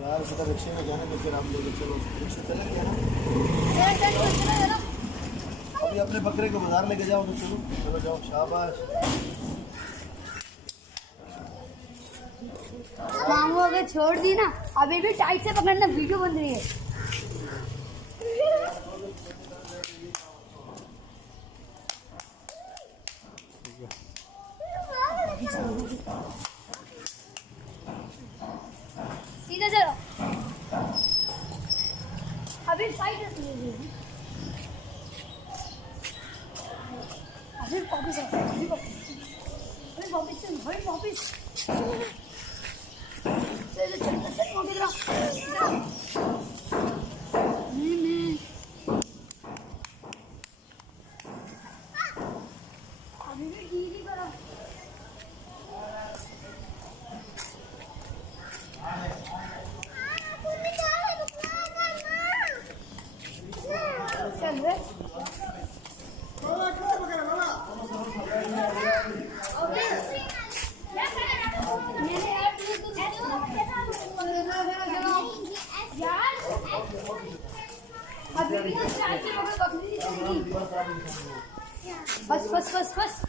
यार सीधा रिक्शे में जाने तो फिर आप लोग चलो रिक्शा चले गया ना। अभी अपने बकरे को बाजार लेके जाओ तो चलो चलो जाओ शाबाश। मामू अगर छोड़ दी ना अभी भी टाइट से पकड़ना वीडियो बन रही है। सीधा चलो अभी साइड अभी वापिस वापिस अभी भी डीली करो। चल रे बस बस बस बस।